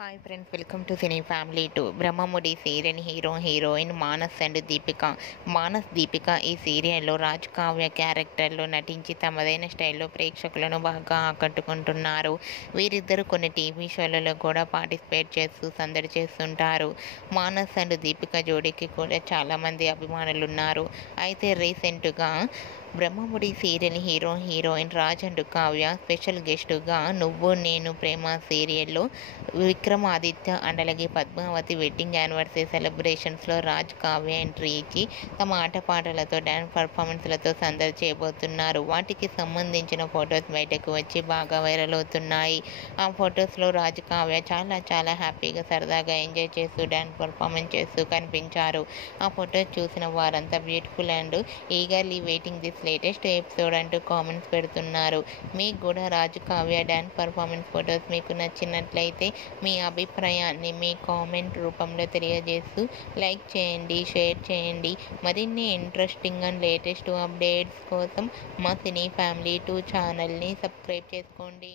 Hi friends, welcome to cine family 2. Brahmamudi serial heroine Manas and Deepika. Deepika ఈ సీరియల్లో రాజ్ కావ్య క్యారెక్టర్లో నటించి తమదైన స్టైల్లో ప్రేక్షకులను బాగా ఆకట్టుకుంటున్నారు. వీరిద్దరూ కొన్ని టీవీ షోలలో కూడా పార్టిసిపేట్ చేస్తూ సందడి చేస్తుంటారు. మానస్ అండ్ దీపిక జోడీకి కూడా చాలామంది అభిమానులున్నారు. అయితే రీసెంట్గా Brahmamudi serial heroine Raj and Kavya special గెస్టుగా నువ్వు నేను ప్రేమ సీరియల్లో విక్రమాదిత్య అండ్ అలాగే పద్మావతి వెడ్డింగ్ యానివర్సరీ సెలబ్రేషన్స్లో రాజ్ కావ్య ఎంట్రీ ఇచ్చి తమ ఆటపాటలతో డ్యాన్స్ పర్ఫార్మెన్స్లతో సందడి చేయబోతున్నారు. వాటికి సంబంధించిన ఫొటోస్ బయటకు వచ్చి బాగా వైరల్ అవుతున్నాయి. ఆ ఫొటోస్లో రాజ్ కావ్య చాలా హ్యాపీగా సరదాగా ఎంజాయ్ చేస్తూ డ్యాన్స్ పర్ఫార్మెన్స్ చేస్తూ కనిపించారు. ఆ ఫొటోస్ చూసిన వారంతా beautiful and eagerly waiting this latest episode అంటూ కామెంట్స్ పెడుతున్నారు. మీకు కూడా Raj Kavya dance performance photos మీకు నచ్చినట్లయితే మీ అభిప్రాయాన్ని మీ కామెంట్ రూపంలో తెలియజేస్తూ లైక్ చేయండి, షేర్ చేయండి. మరిన్ని ఇంట్రెస్టింగ్ అండ్ లేటెస్ట్ అప్డేట్స్ కోసం మా సినీ ఫ్యామిలీ 2 ఛానల్ని సబ్స్క్రైబ్ చేసుకోండి.